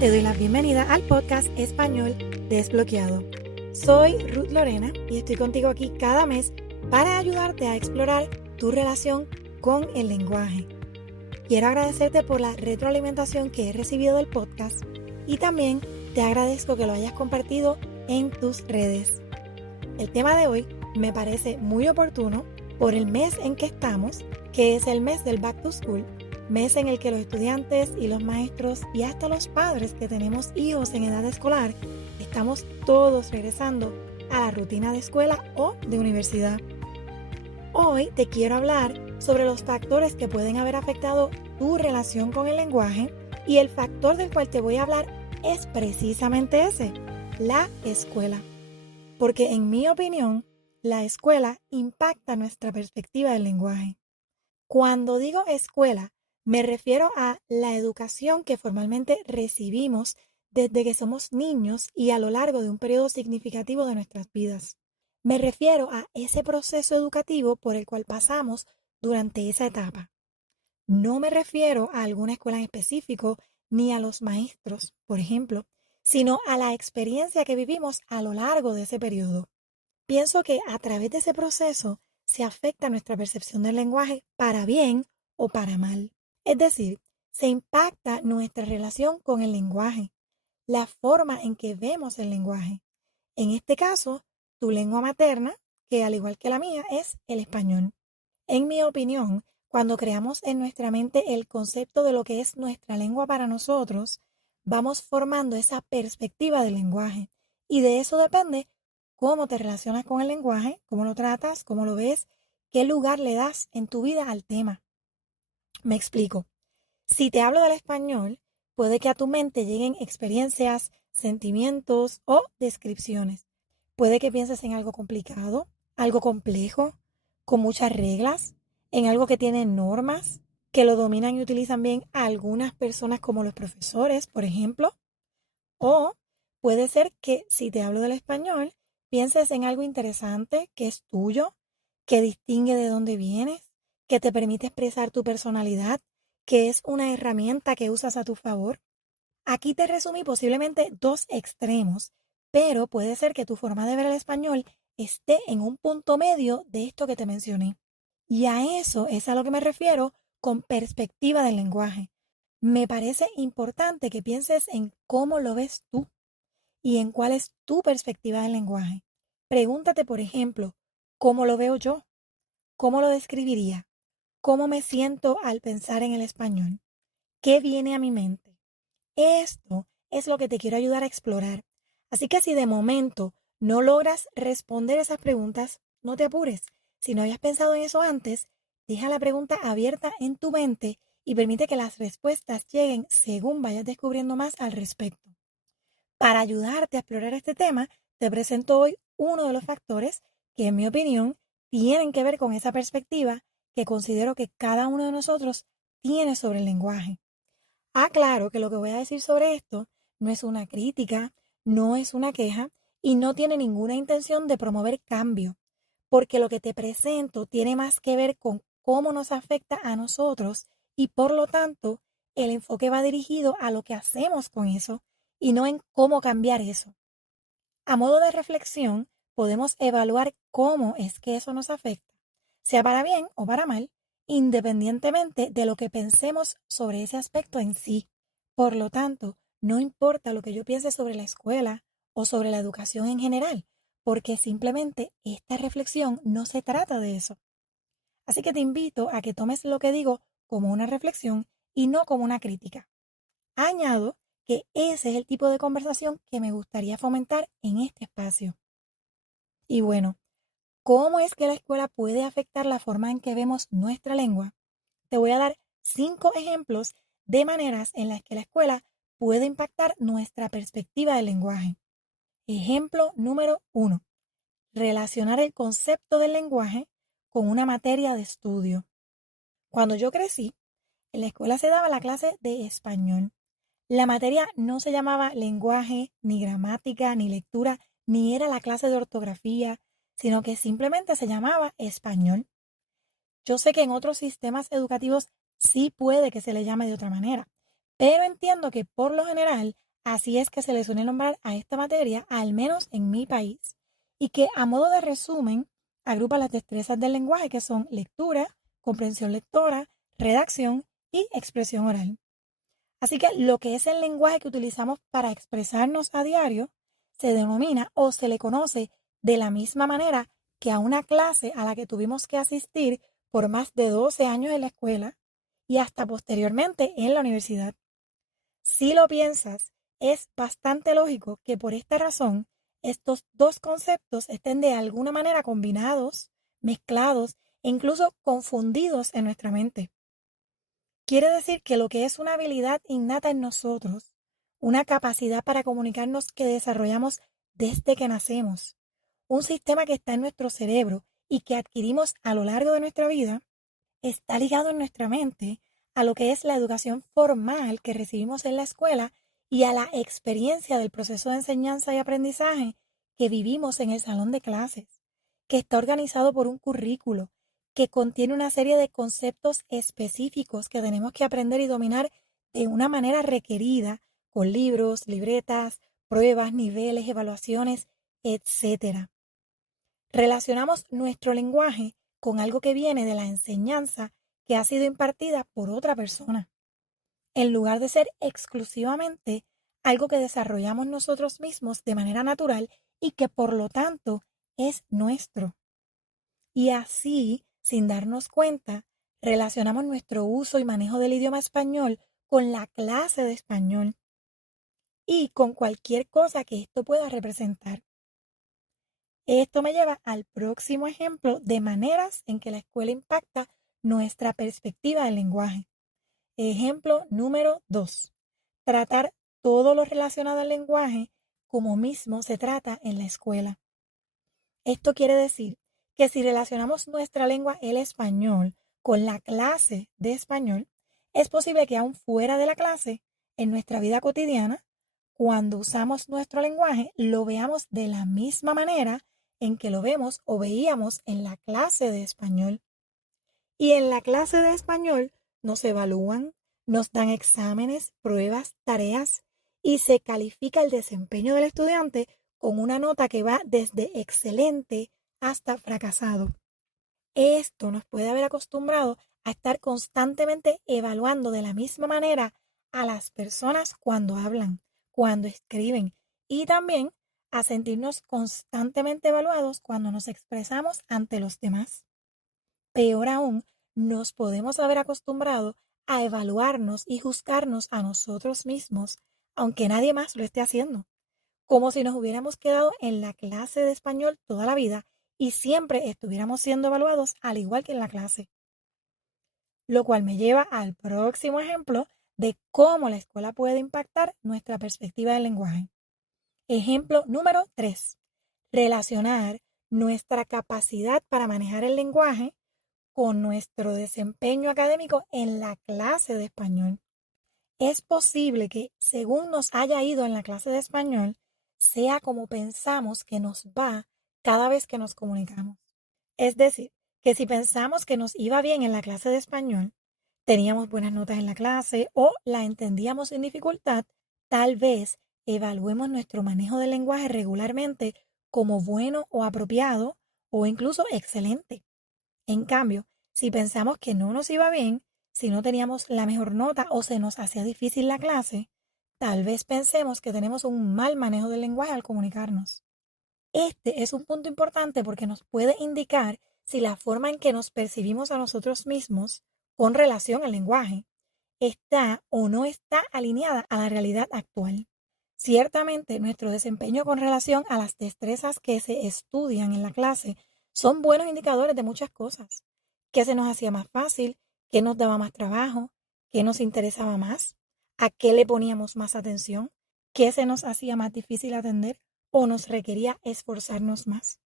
Te doy la bienvenida al podcast Español Desbloqueado. Soy Ruth Lorena y estoy contigo aquí cada mes para ayudarte a explorar tu relación con el lenguaje. Quiero agradecerte por la retroalimentación que he recibido del podcast y también te agradezco que lo hayas compartido en tus redes. El tema de hoy me parece muy oportuno por el mes en que estamos, que es el mes del Back to School, mes en el que los estudiantes y los maestros y hasta los padres que tenemos hijos en edad escolar, estamos todos regresando a la rutina de escuela o de universidad. Hoy te quiero hablar sobre los factores que pueden haber afectado tu relación con el lenguaje y el factor del cual te voy a hablar es precisamente ese, la escuela. Porque en mi opinión, la escuela impacta nuestra perspectiva del lenguaje. Cuando digo escuela, me refiero a la educación que formalmente recibimos desde que somos niños y a lo largo de un periodo significativo de nuestras vidas. Me refiero a ese proceso educativo por el cual pasamos durante esa etapa. No me refiero a alguna escuela en específico ni a los maestros, por ejemplo, sino a la experiencia que vivimos a lo largo de ese periodo. Pienso que a través de ese proceso se afecta nuestra percepción del lenguaje para bien o para mal. Es decir, se impacta nuestra relación con el lenguaje, la forma en que vemos el lenguaje. En este caso, tu lengua materna, que al igual que la mía, es el español. En mi opinión, cuando creamos en nuestra mente el concepto de lo que es nuestra lengua para nosotros, vamos formando esa perspectiva del lenguaje. Y de eso depende cómo te relacionas con el lenguaje, cómo lo tratas, cómo lo ves, qué lugar le das en tu vida al tema. Me explico. Si te hablo del español, puede que a tu mente lleguen experiencias, sentimientos o descripciones. Puede que pienses en algo complicado, algo complejo, con muchas reglas, en algo que tiene normas, que lo dominan y utilizan bien algunas personas como los profesores, por ejemplo. O puede ser que si te hablo del español, pienses en algo interesante que es tuyo, que distingue de dónde vienes, que te permite expresar tu personalidad, que es una herramienta que usas a tu favor. Aquí te resumí posiblemente dos extremos, pero puede ser que tu forma de ver el español esté en un punto medio de esto que te mencioné. Y a eso es a lo que me refiero con perspectiva del lenguaje. Me parece importante que pienses en cómo lo ves tú y en cuál es tu perspectiva del lenguaje. Pregúntate, por ejemplo, ¿cómo lo veo yo? ¿Cómo lo describiría? ¿Cómo me siento al pensar en el español? ¿Qué viene a mi mente? Esto es lo que te quiero ayudar a explorar. Así que si de momento no logras responder esas preguntas, no te apures. Si no habías pensado en eso antes, deja la pregunta abierta en tu mente y permite que las respuestas lleguen según vayas descubriendo más al respecto. Para ayudarte a explorar este tema, te presento hoy uno de los factores que, en mi opinión, tienen que ver con esa perspectiva que considero que cada uno de nosotros tiene sobre el lenguaje. Claro que lo que voy a decir sobre esto no es una crítica, no es una queja y no tiene ninguna intención de promover cambio, porque lo que te presento tiene más que ver con cómo nos afecta a nosotros y por lo tanto el enfoque va dirigido a lo que hacemos con eso y no en cómo cambiar eso. A modo de reflexión, podemos evaluar cómo es que eso nos afecta, sea para bien o para mal, independientemente de lo que pensemos sobre ese aspecto en sí. Por lo tanto, no importa lo que yo piense sobre la escuela o sobre la educación en general, porque simplemente esta reflexión no se trata de eso. Así que te invito a que tomes lo que digo como una reflexión y no como una crítica. Añado que ese es el tipo de conversación que me gustaría fomentar en este espacio. Y bueno, ¿cómo es que la escuela puede afectar la forma en que vemos nuestra lengua? Te voy a dar 5 ejemplos de maneras en las que la escuela puede impactar nuestra perspectiva del lenguaje. Ejemplo número 1. Relacionar el concepto del lenguaje con una materia de estudio. Cuando yo crecí, en la escuela se daba la clase de español. La materia no se llamaba lenguaje, ni gramática, ni lectura, ni era la clase de ortografía, sino que simplemente se llamaba español. Yo sé que en otros sistemas educativos sí puede que se le llame de otra manera, pero entiendo que por lo general Así es que se le suele nombrar a esta materia, al menos en mi país, y que a modo de resumen agrupa las destrezas del lenguaje que son lectura, comprensión lectora, redacción y expresión oral. Así que lo que es el lenguaje que utilizamos para expresarnos a diario se denomina o se le conoce de la misma manera que a una clase a la que tuvimos que asistir por más de 12 años en la escuela y hasta posteriormente en la universidad. Si lo piensas, es bastante lógico que por esta razón estos dos conceptos estén de alguna manera combinados, mezclados e incluso confundidos en nuestra mente. Quiere decir que lo que es una habilidad innata en nosotros, una capacidad para comunicarnos que desarrollamos desde que nacemos, un sistema que está en nuestro cerebro y que adquirimos a lo largo de nuestra vida, está ligado en nuestra mente a lo que es la educación formal que recibimos en la escuela y a la experiencia del proceso de enseñanza y aprendizaje que vivimos en el salón de clases, que está organizado por un currículo, que contiene una serie de conceptos específicos que tenemos que aprender y dominar de una manera requerida, con libros, libretas, pruebas, niveles, evaluaciones, etcétera. Relacionamos nuestro lenguaje con algo que viene de la enseñanza que ha sido impartida por otra persona, en lugar de ser exclusivamente algo que desarrollamos nosotros mismos de manera natural y que por lo tanto es nuestro. Y así, sin darnos cuenta, relacionamos nuestro uso y manejo del idioma español con la clase de español y con cualquier cosa que esto pueda representar. Esto me lleva al próximo ejemplo de maneras en que la escuela impacta nuestra perspectiva del lenguaje. Ejemplo número 2. Tratar todo lo relacionado al lenguaje como mismo se trata en la escuela. Esto quiere decir que si relacionamos nuestra lengua, el español, con la clase de español, es posible que aún fuera de la clase, en nuestra vida cotidiana, cuando usamos nuestro lenguaje, lo veamos de la misma manera en que lo vemos o veíamos en la clase de español. Y en la clase de español nos evalúan, nos dan exámenes, pruebas, tareas y se califica el desempeño del estudiante con una nota que va desde excelente hasta fracasado. Esto nos puede haber acostumbrado a estar constantemente evaluando de la misma manera a las personas cuando hablan, cuando escriben y también a sentirnos constantemente evaluados cuando nos expresamos ante los demás. Peor aún, nos podemos haber acostumbrado a evaluarnos y juzgarnos a nosotros mismos, aunque nadie más lo esté haciendo, como si nos hubiéramos quedado en la clase de español toda la vida y siempre estuviéramos siendo evaluados al igual que en la clase. Lo cual me lleva al próximo ejemplo de cómo la escuela puede impactar nuestra perspectiva del lenguaje. Ejemplo número 3. Relacionar nuestra capacidad para manejar el lenguaje con nuestro desempeño académico en la clase de español. Es posible que, según nos haya ido en la clase de español, sea como pensamos que nos va cada vez que nos comunicamos. Es decir, que si pensamos que nos iba bien en la clase de español, teníamos buenas notas en la clase o la entendíamos sin dificultad, tal vez evaluemos nuestro manejo del lenguaje regularmente como bueno o apropiado o incluso excelente. En cambio, si pensamos que no nos iba bien, si no teníamos la mejor nota o se nos hacía difícil la clase, tal vez pensemos que tenemos un mal manejo del lenguaje al comunicarnos. Este es un punto importante porque nos puede indicar si la forma en que nos percibimos a nosotros mismos con relación al lenguaje está o no está alineada a la realidad actual. Ciertamente, nuestro desempeño con relación a las destrezas que se estudian en la clase son buenos indicadores de muchas cosas. ¿Qué se nos hacía más fácil? ¿Qué nos daba más trabajo? ¿Qué nos interesaba más? ¿A qué le poníamos más atención? ¿Qué se nos hacía más difícil atender o nos requería esforzarnos más?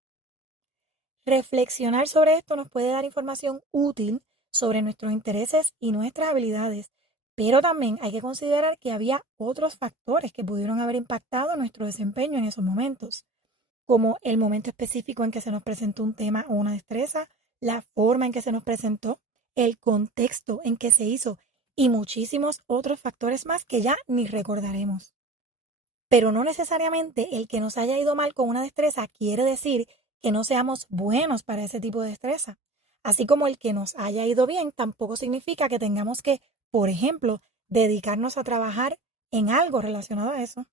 Reflexionar sobre esto nos puede dar información útil sobre nuestros intereses y nuestras habilidades, pero también hay que considerar que había otros factores que pudieron haber impactado nuestro desempeño en esos momentos, como el momento específico en que se nos presentó un tema o una destreza, la forma en que se nos presentó, el contexto en que se hizo y muchísimos otros factores más que ya ni recordaremos. Pero no necesariamente el que nos haya ido mal con una destreza quiere decir que no seamos buenos para ese tipo de destreza. Así como el que nos haya ido bien tampoco significa que tengamos que, por ejemplo, dedicarnos a trabajar en algo relacionado a eso.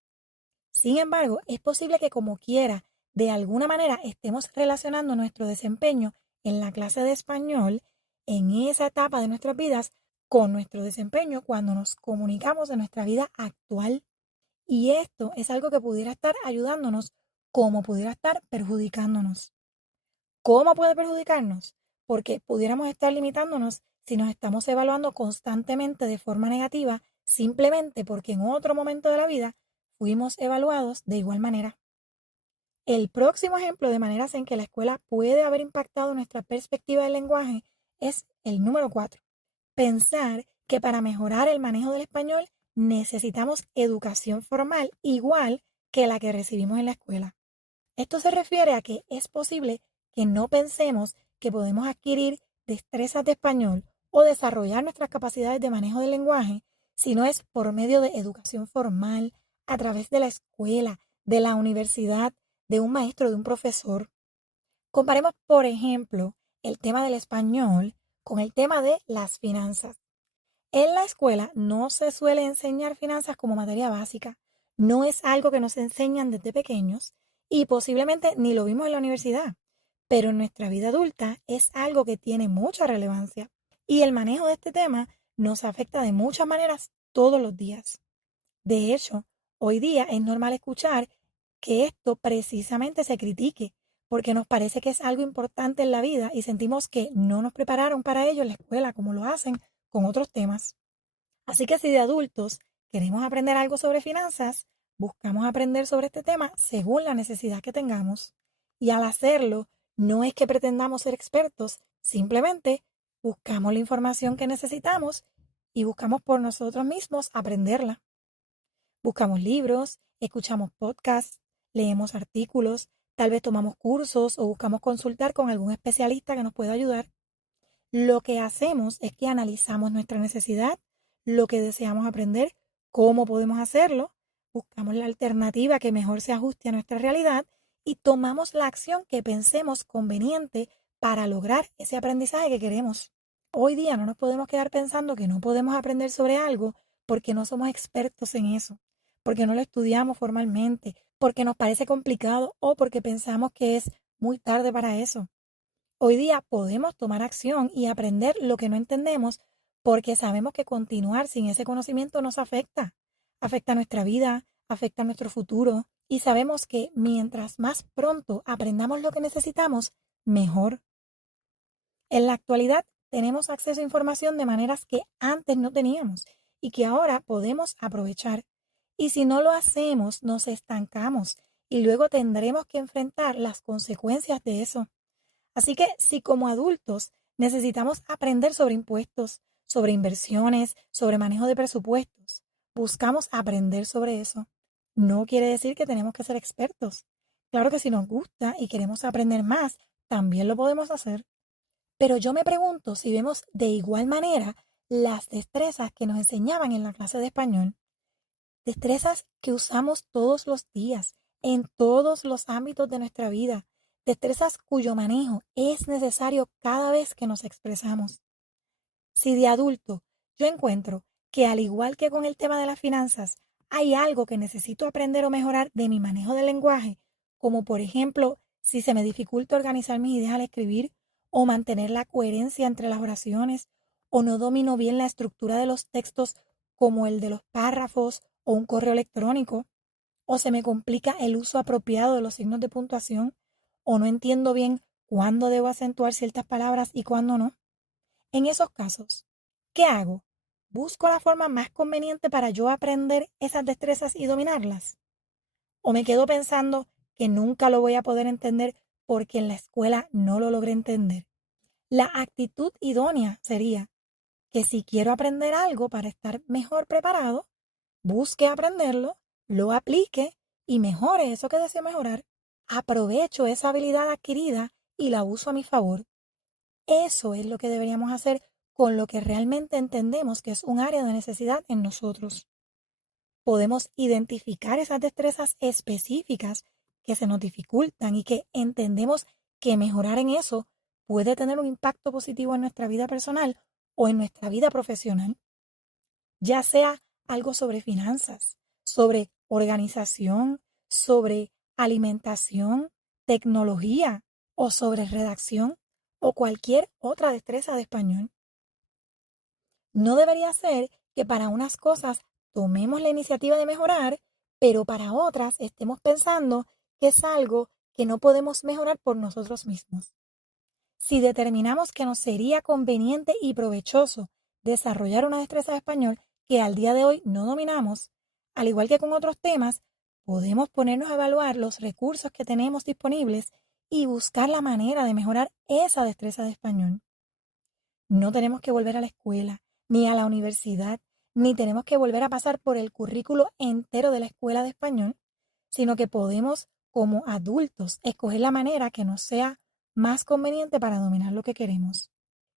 Sin embargo, es posible que como quiera, de alguna manera estemos relacionando nuestro desempeño en la clase de español en esa etapa de nuestras vidas con nuestro desempeño cuando nos comunicamos en nuestra vida actual. Y esto es algo que pudiera estar ayudándonos como pudiera estar perjudicándonos. ¿Cómo puede perjudicarnos? Porque pudiéramos estar limitándonos si nos estamos evaluando constantemente de forma negativa simplemente porque en otro momento de la vida fuimos evaluados de igual manera. El próximo ejemplo de maneras en que la escuela puede haber impactado nuestra perspectiva del lenguaje es el número 4. Pensar que para mejorar el manejo del español necesitamos educación formal igual que la que recibimos en la escuela. Esto se refiere a que es posible que no pensemos que podemos adquirir destrezas de español o desarrollar nuestras capacidades de manejo del lenguaje si no es por medio de educación formal, a través de la escuela, de la universidad, de un maestro, de un profesor. Comparemos, por ejemplo, el tema del español con el tema de las finanzas. En la escuela no se suele enseñar finanzas como materia básica. No es algo que nos enseñan desde pequeños y posiblemente ni lo vimos en la universidad. Pero en nuestra vida adulta es algo que tiene mucha relevancia y el manejo de este tema nos afecta de muchas maneras todos los días. De hecho, hoy día es normal escuchar que esto precisamente se critique porque nos parece que es algo importante en la vida y sentimos que no nos prepararon para ello en la escuela como lo hacen con otros temas. Así que si de adultos queremos aprender algo sobre finanzas, buscamos aprender sobre este tema según la necesidad que tengamos. Y al hacerlo, no es que pretendamos ser expertos, simplemente buscamos la información que necesitamos y buscamos por nosotros mismos aprenderla. Buscamos libros, escuchamos podcasts, leemos artículos, tal vez tomamos cursos o buscamos consultar con algún especialista que nos pueda ayudar. Lo que hacemos es que analizamos nuestra necesidad, lo que deseamos aprender, cómo podemos hacerlo, buscamos la alternativa que mejor se ajuste a nuestra realidad y tomamos la acción que pensemos conveniente para lograr ese aprendizaje que queremos. Hoy día no nos podemos quedar pensando que no podemos aprender sobre algo porque no somos expertos en eso, porque no lo estudiamos formalmente, porque nos parece complicado o porque pensamos que es muy tarde para eso. Hoy día podemos tomar acción y aprender lo que no entendemos porque sabemos que continuar sin ese conocimiento nos afecta. Afecta nuestra vida, afecta nuestro futuro y sabemos que mientras más pronto aprendamos lo que necesitamos, mejor. En la actualidad tenemos acceso a información de maneras que antes no teníamos y que ahora podemos aprovechar. Y si no lo hacemos, nos estancamos y luego tendremos que enfrentar las consecuencias de eso. Así que si como adultos necesitamos aprender sobre impuestos, sobre inversiones, sobre manejo de presupuestos, buscamos aprender sobre eso. No quiere decir que tenemos que ser expertos. Claro que si nos gusta y queremos aprender más, también lo podemos hacer. Pero yo me pregunto si vemos de igual manera las destrezas que nos enseñaban en la clase de español. Destrezas que usamos todos los días, en todos los ámbitos de nuestra vida. Destrezas cuyo manejo es necesario cada vez que nos expresamos. Si de adulto yo encuentro que al igual que con el tema de las finanzas, hay algo que necesito aprender o mejorar de mi manejo del lenguaje, como por ejemplo, si se me dificulta organizar mis ideas al escribir o mantener la coherencia entre las oraciones, o no domino bien la estructura de los textos como el de los párrafos o un correo electrónico, o se me complica el uso apropiado de los signos de puntuación, o no entiendo bien cuándo debo acentuar ciertas palabras y cuándo no. En esos casos, ¿qué hago? ¿Busco la forma más conveniente para yo aprender esas destrezas y dominarlas? ¿O me quedo pensando que nunca lo voy a poder entender porque en la escuela no lo logré entender? La actitud idónea sería que si quiero aprender algo para estar mejor preparado, busque aprenderlo, lo aplique y mejore eso que deseo mejorar. Aprovecho esa habilidad adquirida y la uso a mi favor. Eso es lo que deberíamos hacer con lo que realmente entendemos que es un área de necesidad en nosotros. Podemos identificar esas destrezas específicas que se nos dificultan y que entendemos que mejorar en eso puede tener un impacto positivo en nuestra vida personal o en nuestra vida profesional, ya sea algo sobre finanzas, sobre organización, sobre alimentación, tecnología o sobre redacción o cualquier otra destreza de español. No debería ser que para unas cosas tomemos la iniciativa de mejorar, pero para otras estemos pensando que es algo que no podemos mejorar por nosotros mismos. Si determinamos que nos sería conveniente y provechoso desarrollar una destreza de español que al día de hoy no dominamos, al igual que con otros temas, podemos ponernos a evaluar los recursos que tenemos disponibles y buscar la manera de mejorar esa destreza de español. No tenemos que volver a la escuela, ni a la universidad, ni tenemos que volver a pasar por el currículo entero de la escuela de español, sino que podemos, como adultos, escoger la manera que nos sea más conveniente para dominar lo que queremos.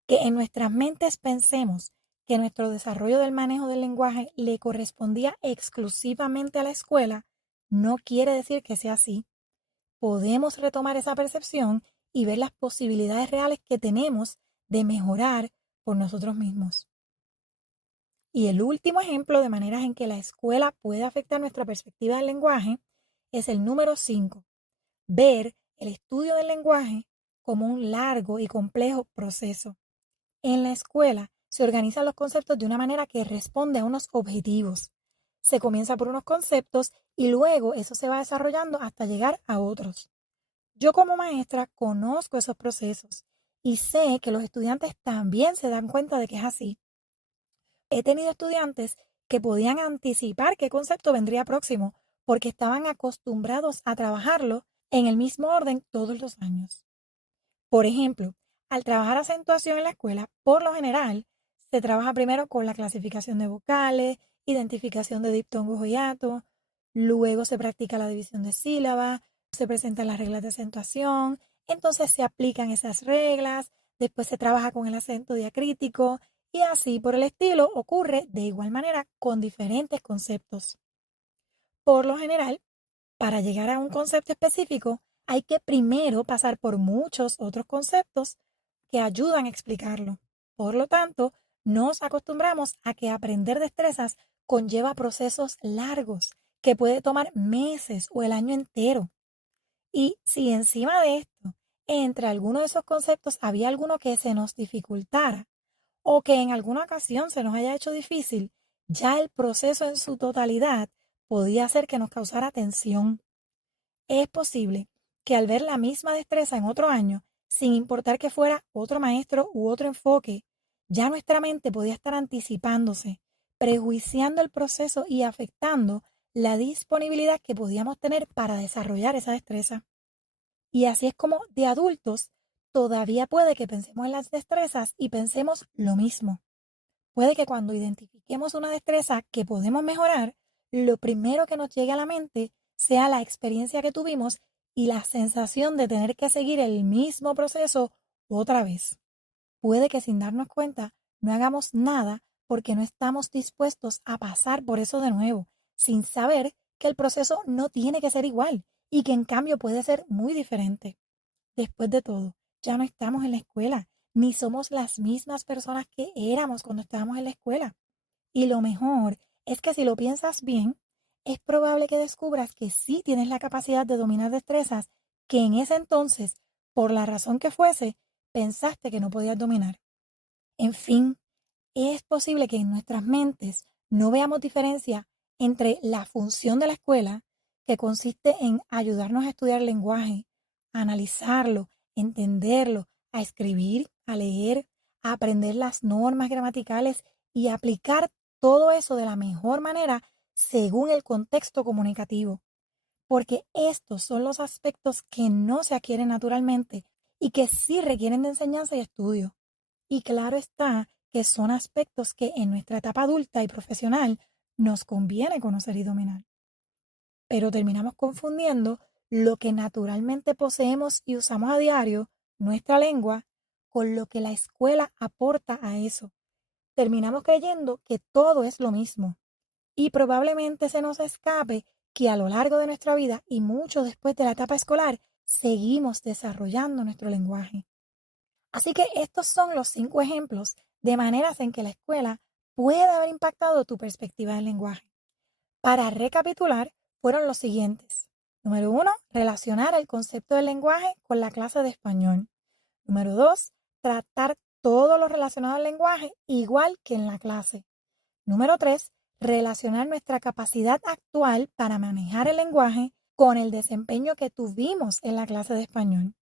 Que en nuestras mentes pensemos que nuestro desarrollo del manejo del lenguaje le correspondía exclusivamente a la escuela, no quiere decir que sea así. Podemos retomar esa percepción y ver las posibilidades reales que tenemos de mejorar por nosotros mismos. Y el último ejemplo de maneras en que la escuela puede afectar nuestra perspectiva del lenguaje es el número 5. Ver el estudio del lenguaje como un largo y complejo proceso. En la escuela se organizan los conceptos de una manera que responde a unos objetivos. Se comienza por unos conceptos y luego eso se va desarrollando hasta llegar a otros. Yo como maestra conozco esos procesos y sé que los estudiantes también se dan cuenta de que es así. He tenido estudiantes que podían anticipar qué concepto vendría próximo porque estaban acostumbrados a trabajarlo en el mismo orden todos los años. Por ejemplo, al trabajar acentuación en la escuela, por lo general, se trabaja primero con la clasificación de vocales, identificación de diptongos o hiatos, luego se practica la división de sílabas, se presentan las reglas de acentuación, entonces se aplican esas reglas, después se trabaja con el acento diacrítico y así por el estilo ocurre de igual manera con diferentes conceptos. Por lo general, para llegar a un concepto específico, hay que primero pasar por muchos otros conceptos que ayudan a explicarlo. Por lo tanto, nos acostumbramos a que aprender destrezas conlleva procesos largos que puede tomar meses o el año entero. Y si encima de esto, entre algunos de esos conceptos había alguno que se nos dificultara o que en alguna ocasión se nos haya hecho difícil, ya el proceso en su totalidad podía hacer que nos causara tensión. Es posible que al ver la misma destreza en otro año, sin importar que fuera otro maestro u otro enfoque, ya nuestra mente podía estar anticipándose, prejuiciando el proceso y afectando la disponibilidad que podíamos tener para desarrollar esa destreza. Y así es como de adultos todavía puede que pensemos en las destrezas y pensemos lo mismo. Puede que cuando identifiquemos una destreza que podemos mejorar, lo primero que nos llegue a la mente sea la experiencia que tuvimos y la sensación de tener que seguir el mismo proceso otra vez. Puede que sin darnos cuenta no hagamos nada porque no estamos dispuestos a pasar por eso de nuevo, sin saber que el proceso no tiene que ser igual y que en cambio puede ser muy diferente. Después de todo, ya no estamos en la escuela, ni somos las mismas personas que éramos cuando estábamos en la escuela. Y lo mejor es que si lo piensas bien, es probable que descubras que sí tienes la capacidad de dominar destrezas que en ese entonces, por la razón que fuese, pensaste que no podías dominar. En fin, es posible que en nuestras mentes no veamos diferencia entre la función de la escuela, que consiste en ayudarnos a estudiar lenguaje, a analizarlo, entenderlo, a escribir, a leer, a aprender las normas gramaticales y a aplicar todo eso de la mejor manera según el contexto comunicativo. Porque estos son los aspectos que no se adquieren naturalmente y que sí requieren de enseñanza y estudio. Y claro está que son aspectos que en nuestra etapa adulta y profesional nos conviene conocer y dominar. Pero terminamos confundiendo lo que naturalmente poseemos y usamos a diario, nuestra lengua, con lo que la escuela aporta a eso. Terminamos creyendo que todo es lo mismo. Y probablemente se nos escape que a lo largo de nuestra vida y mucho después de la etapa escolar, seguimos desarrollando nuestro lenguaje. Así que estos son los 5 ejemplos de maneras en que la escuela puede haber impactado tu perspectiva del lenguaje. Para recapitular, fueron los siguientes. Número 1, relacionar el concepto del lenguaje con la clase de español. Número 2, tratar todo lo relacionado al lenguaje igual que en la clase. Número 3, relacionar nuestra capacidad actual para manejar el lenguaje con el desempeño que tuvimos en la clase de español.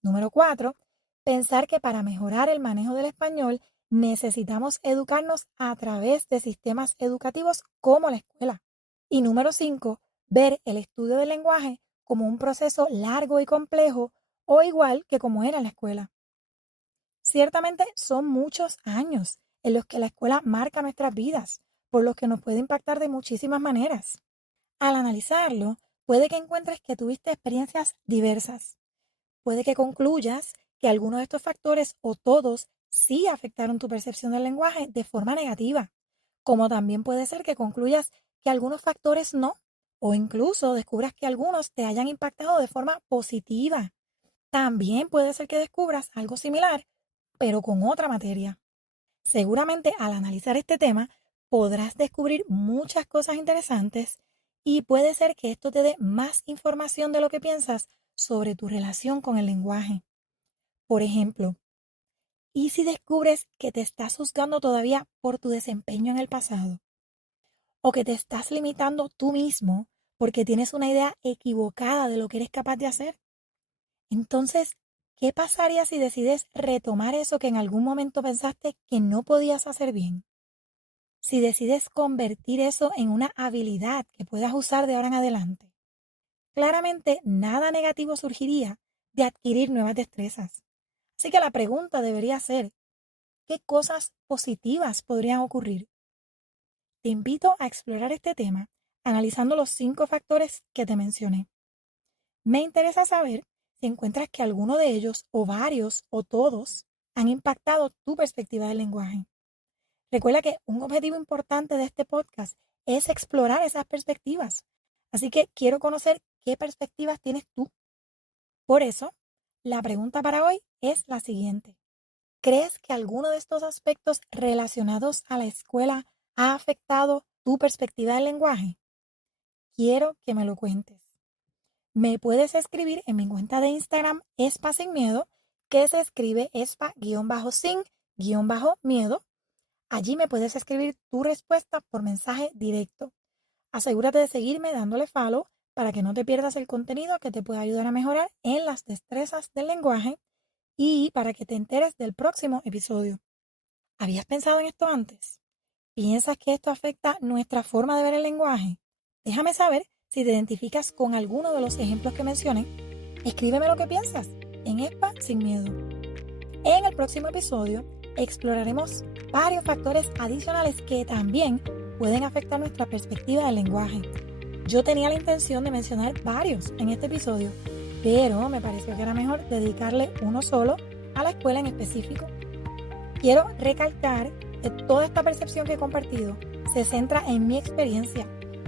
Número 4, pensar que para mejorar el manejo del español necesitamos educarnos a través de sistemas educativos como la escuela. Y número 5, ver el estudio del lenguaje como un proceso largo y complejo o igual que como era en la escuela. Ciertamente son muchos años en los que la escuela marca nuestras vidas, por los que nos puede impactar de muchísimas maneras. Al analizarlo, puede que encuentres que tuviste experiencias diversas. Puede que concluyas que algunos de estos factores o todos sí afectaron tu percepción del lenguaje de forma negativa, como también puede ser que concluyas que algunos factores no, o incluso descubras que algunos te hayan impactado de forma positiva. También puede ser que descubras algo similar, pero con otra materia. Seguramente al analizar este tema podrás descubrir muchas cosas interesantes y puede ser que esto te dé más información de lo que piensas sobre tu relación con el lenguaje. Por ejemplo, ¿y si descubres que te estás juzgando todavía por tu desempeño en el pasado? ¿O que te estás limitando tú mismo porque tienes una idea equivocada de lo que eres capaz de hacer? Entonces, ¿qué pasaría si decides retomar eso que en algún momento pensaste que no podías hacer bien? Si decides convertir eso en una habilidad que puedas usar de ahora en adelante. Claramente, nada negativo surgiría de adquirir nuevas destrezas. Así que la pregunta debería ser, ¿qué cosas positivas podrían ocurrir? Te invito a explorar este tema analizando los 5 factores que te mencioné. Me interesa saber si encuentras que alguno de ellos, o varios, o todos, han impactado tu perspectiva del lenguaje. Recuerda que un objetivo importante de este podcast es explorar esas perspectivas. Así que quiero conocer qué perspectivas tienes tú. Por eso, la pregunta para hoy es la siguiente. ¿Crees que alguno de estos aspectos relacionados a la escuela ha afectado tu perspectiva del lenguaje? Quiero que me lo cuentes. Me puedes escribir en mi cuenta de Instagram, Espa Sin Miedo, que se escribe espa-sin-miedo. Allí me puedes escribir tu respuesta por mensaje directo. Asegúrate de seguirme dándole follow para que no te pierdas el contenido que te pueda ayudar a mejorar en las destrezas del lenguaje y para que te enteres del próximo episodio. ¿Habías pensado en esto antes? ¿Piensas que esto afecta nuestra forma de ver el lenguaje? Déjame saber si te identificas con alguno de los ejemplos que mencioné. Escríbeme lo que piensas en Espa Sin Miedo. En el próximo episodio exploraremos varios factores adicionales que también pueden afectar nuestra perspectiva del lenguaje. Yo tenía la intención de mencionar varios en este episodio, pero me pareció que era mejor dedicarle uno solo a la escuela en específico. Quiero recalcar que toda esta percepción que he compartido se centra en mi experiencia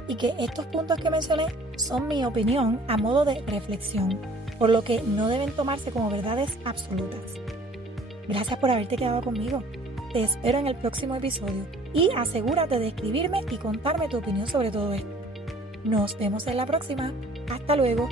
y que estos puntos que mencioné son mi opinión a modo de reflexión, por lo que no deben tomarse como verdades absolutas. Gracias por haberte quedado conmigo. Te espero en el próximo episodio y asegúrate de escribirme y contarme tu opinión sobre todo esto. Nos vemos en la próxima. Hasta luego.